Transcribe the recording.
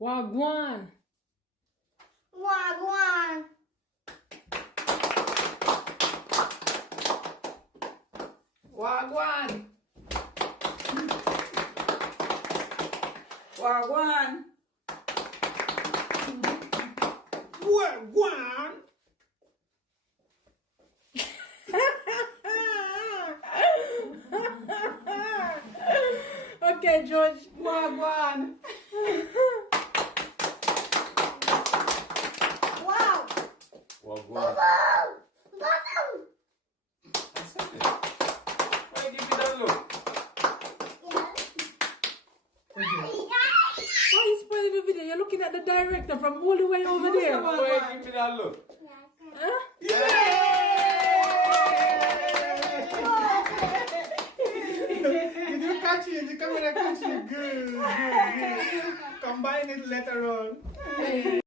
Wagwan. Wagwan. Wagwan. Wagwan. Wagwan. Okay, George. Wagwan. Wow. Wagwan. Bubble. I said it. Why give me that look? Why are you spoiling the video? You're looking at the director from all the way over there. Why give me that look? Huh? Did you catch it? The camera catch it. Good. Combine it later on.